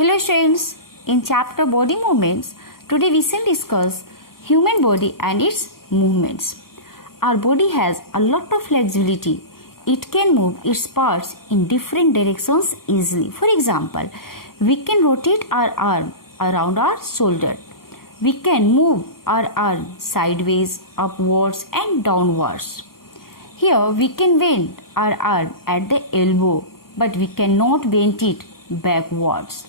Hello students, in chapter Body Movements, today we shall discuss human body and its movements. Our body has a lot of flexibility. It can move its parts in different directions easily. For example, we can rotate our arm around our shoulder. We can move our arm sideways, upwards and downwards. Here we can bend our arm at the elbow, but we cannot bend it backwards.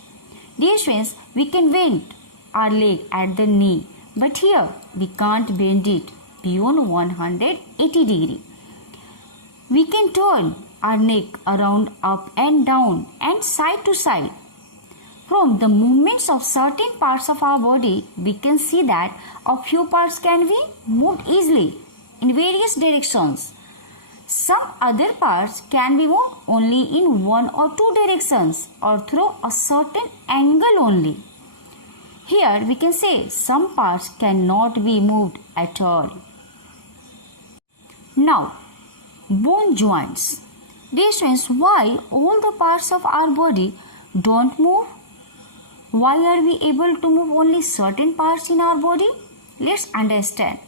Dear friends, we can bend our leg at the knee, but here we can't bend it beyond 180 degree. We can turn our neck around up and down and side to side. From the movements of certain parts of our body, we can see that a few parts can be moved easily in various directions. Some other parts can be moved only in one or two directions or through a certain angle only. Here we can say some parts cannot be moved at all. Now, bone joints. Dear friends, why all the parts of our body don't move? Why are we able to move only certain parts in our body? Let's understand.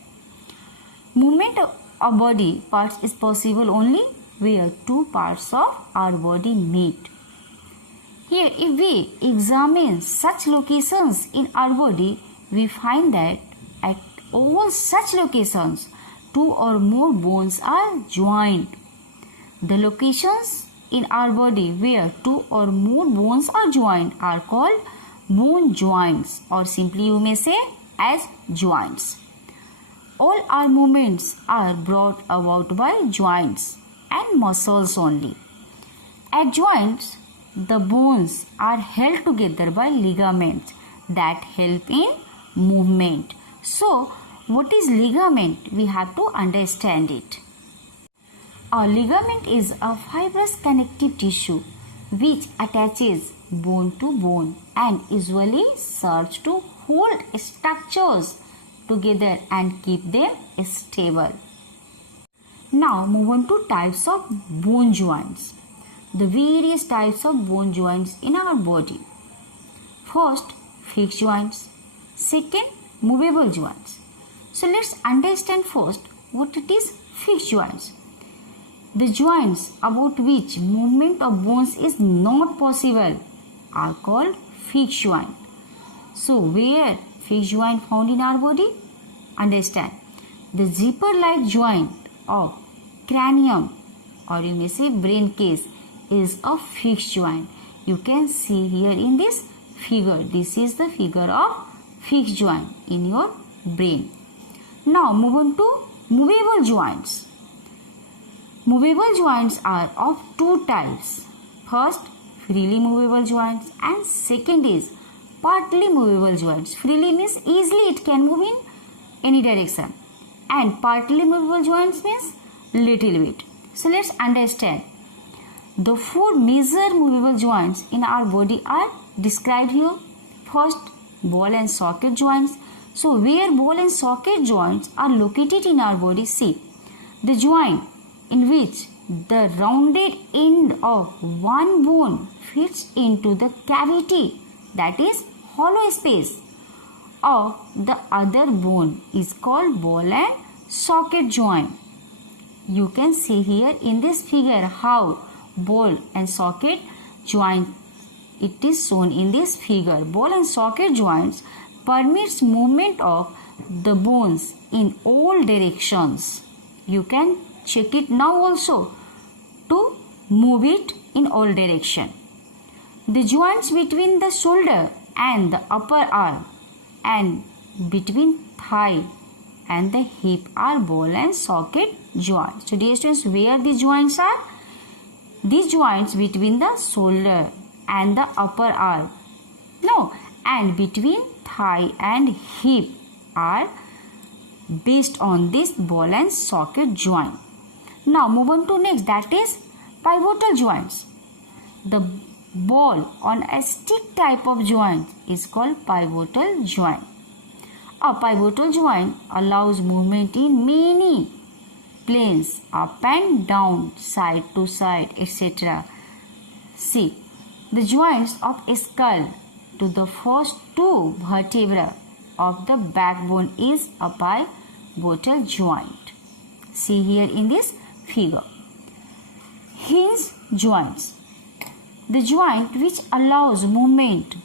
Movement of our body parts is possible only where two parts of our body meet. Here, if we examine such locations in our body, we find that at all such locations, two or more bones are joined. The locations in our body where two or more bones are joined are called bone joints, or simply you may say as joints. All our movements are brought about by joints and muscles only. At joints, the bones are held together by ligaments that help in movement. So, what is ligament? We have to understand it. A ligament is a fibrous connective tissue which attaches bone to bone and usually serves to hold structures together and keep them stable. Now move on to types of bone joints. The various types of bone joints in our body. First, fixed joints. Second, movable joints. So let's understand first what it is fixed joints. The joints about which movement of bones is not possible are called fixed joint. So where fixed joint found in our body? Understand. The zipper-like joint of cranium, or you may say brain case, is a fixed joint. You can see here in this figure. This is the figure of fixed joint in your brain. Now move on to movable joints. Movable joints are of two types. First, freely movable joints, and second is partly movable joints. Freely means easily it can move in any direction, and partly movable joints means little bit. So let's understand. The four major movable joints in our body are described here. First, ball and socket joints. So where ball and socket joints are located in our body, see the joint in which the rounded end of one bone fits into the cavity, that is hollow space of the other bone, is called ball and socket joint. You can see here in this figure how ball and socket joint, it is shown in this figure. Ball and socket joints permits movement of the bones in all directions. You can check it now also to move it in all direction. The joints between the shoulder and the upper arm and between thigh and the hip are ball and socket joints. So dear students, where these joints are? These joints between the shoulder and the upper arm, and between thigh and hip are based on this ball and socket joint. Now move on to next, that is pivotal joints. The ball on a stick type of joint is called pivotal joint. A pivotal joint allows movement in many planes, up and down, side to side, etc. See, the joints of skull to the first two vertebrae of the backbone is a pivotal joint. See here in this figure. Hinge joints. The joint which allows movement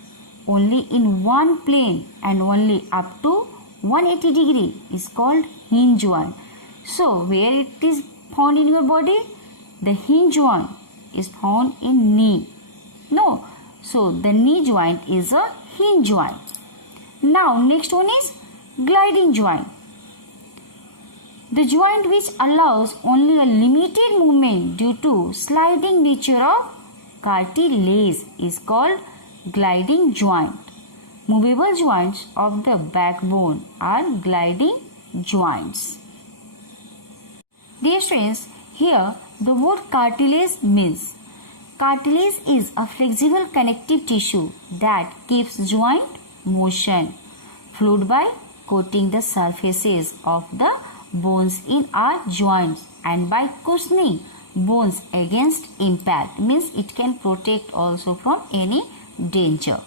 only in one plane and only up to 180 degree is called hinge joint. So where it is found in your body? The hinge joint is found in knee. No. So the knee joint is a hinge joint. Now next one is gliding joint. The joint which allows only a limited movement due to sliding nature of cartilage is called gliding joint. Movable joints of the backbone are gliding joints. Dear students, here the word cartilage means cartilage is a flexible connective tissue that keeps joint motion fluid by coating the surfaces of the bones in our joints and by cushioning bones against impact, means it can protect also from any danger.